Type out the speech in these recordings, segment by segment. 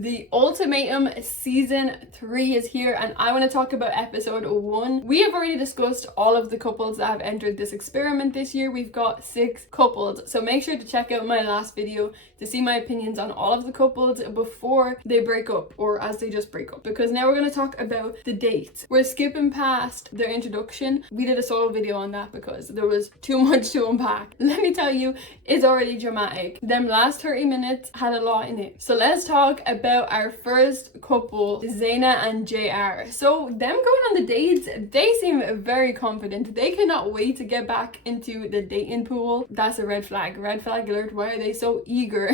The Ultimatum season 3 is here, and I want to talk about episode 1. We have already discussed all of the couples that have entered this experiment this year. We've got 6 couples, so make sure to check out my last video to see my opinions on all of the couples before they break up, or as they just break up, because now we're going to talk about the dates. We're skipping past their introduction. We did a solo video on that because there was too much to unpack. Let me tell you, it's already dramatic. Them last 30 minutes had a lot in it. So let's talk about our first couple, Zena and J.R. So them going on the dates, they seem very confident. They cannot wait to get back into the dating pool. That's a red flag. Red flag alert. Why are they so eager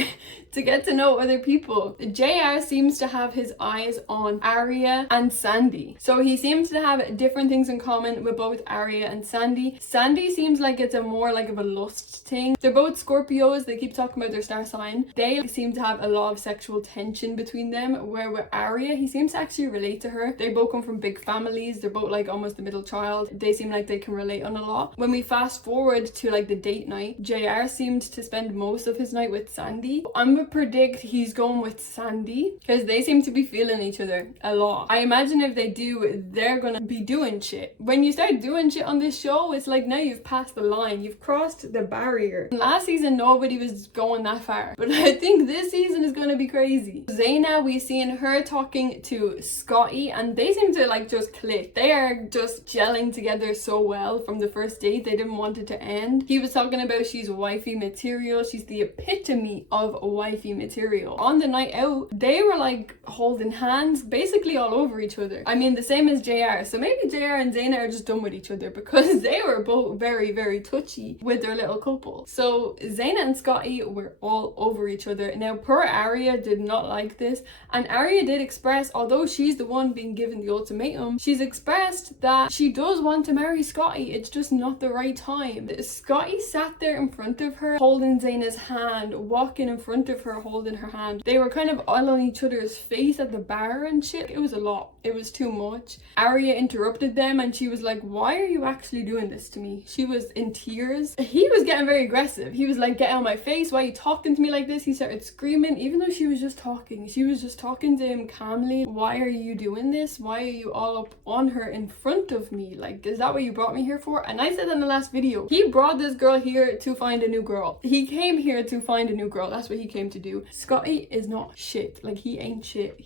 to get to know other people? J.R. seems to have his eyes on Arya and Sandy. So he seems to have different things in common with both Arya and Sandy. Sandy seems like it's a more like of a lust thing. They're both Scorpios. They keep talking about their star sign. They seem to have a lot of sexual tension between them, where with Arya, he seems to actually relate to her. They both come from big families. They're both like almost the middle child. They seem like they can relate on a lot. When we fast forward to like the date night, JR seemed to spend most of his night with Sandy. I'm gonna predict he's going with Sandy because they seem to be feeling each other a lot. I imagine if they do, they're gonna be doing shit. When you start doing shit on this show, it's like now you've passed the line. You've crossed the barrier. Last season, nobody was going that far, but I think this season is gonna be crazy. Zena, we seen her talking to Scotty, and they seem to like just click. They are just gelling together so well from the first date. They didn't want it to end. He was talking about she's wifey material. She's the epitome of wifey material. On the night out, they were like holding hands basically all over each other. I mean, the same as JR. So maybe JR and Zaina are just done with each other because they were both very, very touchy with their little couple. So Zaina and Scotty were all over each other. Now, poor Aria did not like this, and Aria did express, although she's the one being given the ultimatum, she's expressed that she does want to marry Scotty. It's just not the right time. Scotty sat there in front of her holding Zaina's hand, walking in front of her holding her hand. They were kind of all on each other's face at the bar and shit. It was a lot. It was too much. Aria interrupted them and she was like, why are you actually doing this to me? She was in tears. He was getting very aggressive. He was like, get out of my face. Why are you talking to me like this? He started screaming, even though she was just talking. She was just talking to him calmly. Why are you doing this? Why are you all up on her in front of me? Like, is that what you brought me here for? And I said in the last video, he brought this girl here to find a new girl. He came here to find a new girl. That's what he came to do. Scotty is not shit. Like, he ain't shit.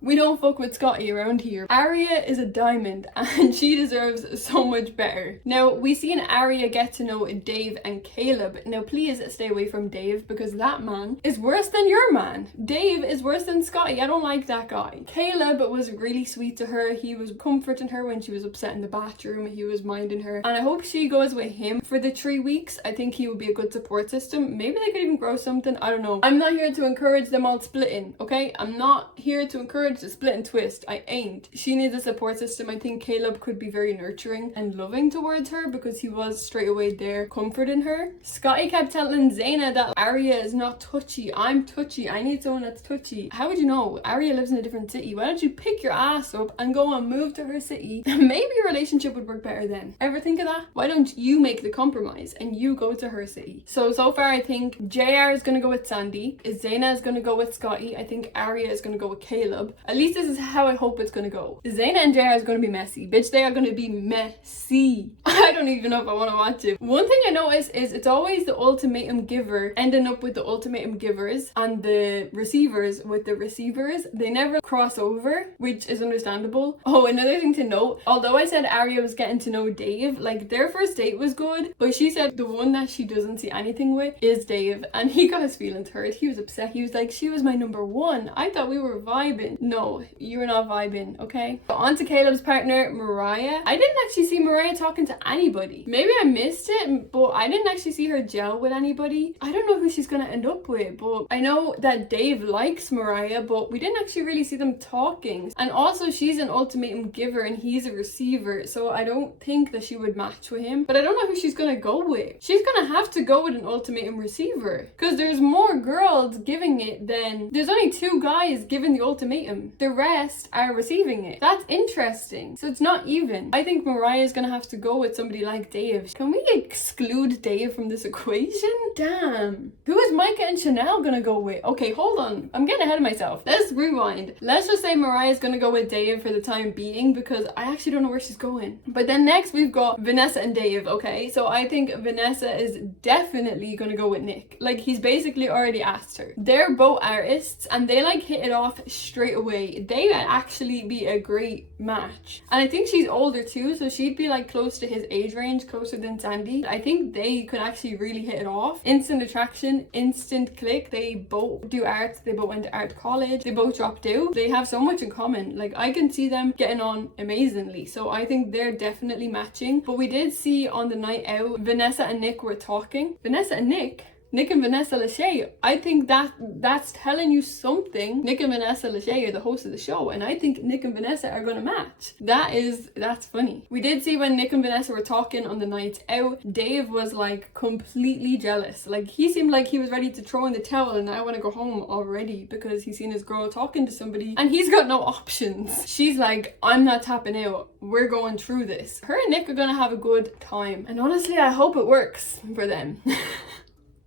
We don't fuck with Scotty around here. Arya is a diamond and she deserves so much better. Now, we seen Arya get to know Dave and Caleb. Now, please stay away from Dave because that man is worse than your man. Dave is worse than Scotty. I don't like that guy. Caleb was really sweet to her. He was comforting her when she was upset in the bathroom. He was minding her. And I hope she goes with him for the 3 weeks. I think he would be a good support system. Maybe they could even grow something. I don't know. I'm not here to encourage them all splitting, okay? I'm not here to encourage the split and twist. I ain't. She needs a support system. I think Caleb could be very nurturing and loving towards her because he was straight away there comforting her. Scotty kept telling Zaina that Arya is not touchy. I'm touchy. I need someone that's touchy. How would you know? Arya lives in a different city. Why don't you pick your ass up and go and move to her city? Maybe your relationship would work better then. Ever think of that? Why don't you make the compromise and you go to her city? So far I think JR is gonna go with Sandy. Zaina is gonna go with Scotty. I think Arya is gonna go with Caleb. At least this is how I hope it's gonna go. Zaina and JR is gonna be messy. Bitch, they are gonna be messy. I don't even know if I want to watch it. One thing I notice is it's always the ultimatum giver ending up with the ultimatum givers and the receivers with the receivers. They never cross over, which is understandable. Oh, another thing to note, although I said Arya was getting to know Dave, like their first date was good, but she said the one that she doesn't see anything with is Dave, and he got his feelings hurt. He was upset. He was like, she was my number one. I thought we were vibing. No, you're not vibing, okay? So on to Caleb's partner, Mariah. I didn't actually see Mariah talking to anybody. Maybe I missed it, but I didn't actually see her gel with anybody. I don't know who she's gonna end up with, but I know that Dave likes Mariah, but we didn't actually really see them talking. And also, she's an ultimatum giver and he's a receiver, so I don't think that she would match with him. But I don't know who she's gonna go with. She's gonna have to go with an ultimatum receiver because there's more girls giving it than there's only 2 guys giving the ultimatum. him. The rest are receiving it. That's interesting. So it's not even. I think Mariah's gonna have to go with somebody like Dave. Can we exclude Dave from this equation? Damn. Who is Micah and Chanel gonna go with? Okay, hold on. I'm getting ahead of myself. Let's rewind. Let's just say Mariah's gonna go with Dave for the time being because I actually don't know where she's going. But then next we've got Vanessa and Dave, okay? So I think Vanessa is definitely gonna go with Nick. Like, he's basically already asked her. They're both artists and they like hit it off straight away. They would actually be a great match. And I think she's older too, so she'd be like close to his age range, closer than Sandy. I think they could actually really hit it off. Instant attraction, instant click. They both do art, they both went to art college, they both dropped out. They have so much in common. Like, I can see them getting on amazingly. So I think they're definitely matching. But we did see on the night out, Vanessa and Nick were talking. Vanessa and Nick and Vanessa Lachey, I think that's telling you something. Nick and Vanessa Lachey are the hosts of the show, and I think Nick and Vanessa are gonna match. That's funny. We did see when Nick and Vanessa were talking on the night out, Dave was like completely jealous. Like, he seemed like he was ready to throw in the towel and I want to go home already because he's seen his girl talking to somebody and he's got no options. She's like, I'm not tapping out. We're going through this. Her and Nick are gonna have a good time. And honestly, I hope it works for them.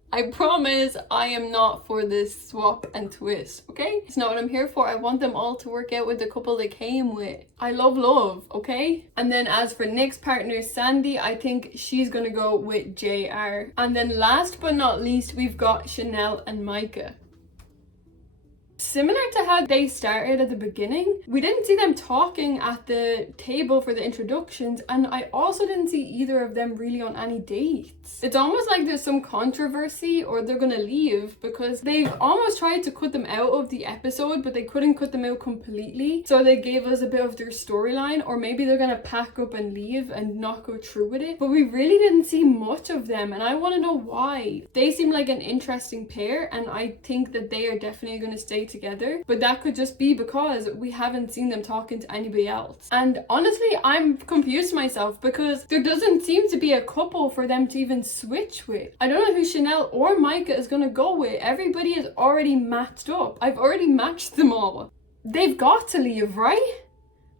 I promise I am not for this swap and twist, okay? It's not what I'm here for. I want them all to work out with the couple they came with. I love, okay? And then as for Nick's partner, Sandy, I think she's gonna go with J.R. And then last but not least, we've got Chanel and Micah. Similar to how they started at the beginning, we didn't see them talking at the table for the introductions, and I also didn't see either of them really on any dates. It's almost like there's some controversy or they're gonna leave because they've almost tried to cut them out of the episode, but they couldn't cut them out completely. So they gave us a bit of their storyline, or maybe they're gonna pack up and leave and not go through with it. But we really didn't see much of them, and I want to know why. They seem like an interesting pair, and I think that they are definitely gonna stay together, but that could just be because we haven't seen them talking to anybody else. And honestly, I'm confused myself because there doesn't seem to be a couple for them to even switch with. I don't know who Chanel or Micah is gonna go with. Everybody is already matched up. I've already matched them all. They've got to leave, right?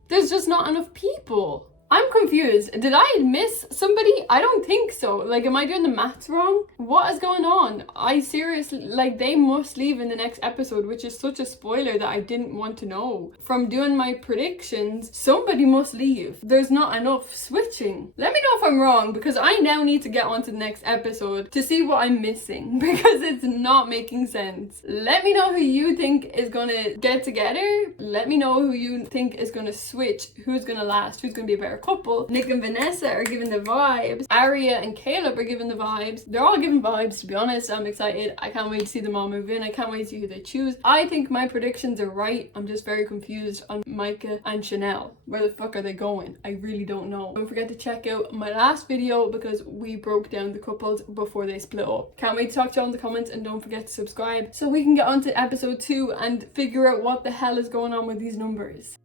There's just not enough people. I'm confused. Did I miss somebody? I don't think so. Like, am I doing the maths wrong? What is going on? I seriously, like, they must leave in the next episode, which is such a spoiler that I didn't want to know. From doing my predictions, somebody must leave. There's not enough switching. Let me know if I'm wrong, because I now need to get on to the next episode to see what I'm missing, because it's not making sense. Let me know who you think is gonna get together. Let me know who you think is gonna switch, who's gonna last, who's gonna be a better couple. Nick and Vanessa are giving the vibes. Aria and Caleb are giving the vibes. They're all giving vibes, to be honest. I'm excited. I can't wait to see them all move in. I can't wait to see who they choose. I think my predictions are right. I'm just very confused on Micah and Chanel. Where the fuck are they going? I really don't know. Don't forget to check out my last video because we broke down the couples before they split up. Can't wait to talk to you all in the comments, and don't forget to subscribe so we can get on to episode 2 and figure out what the hell is going on with these numbers.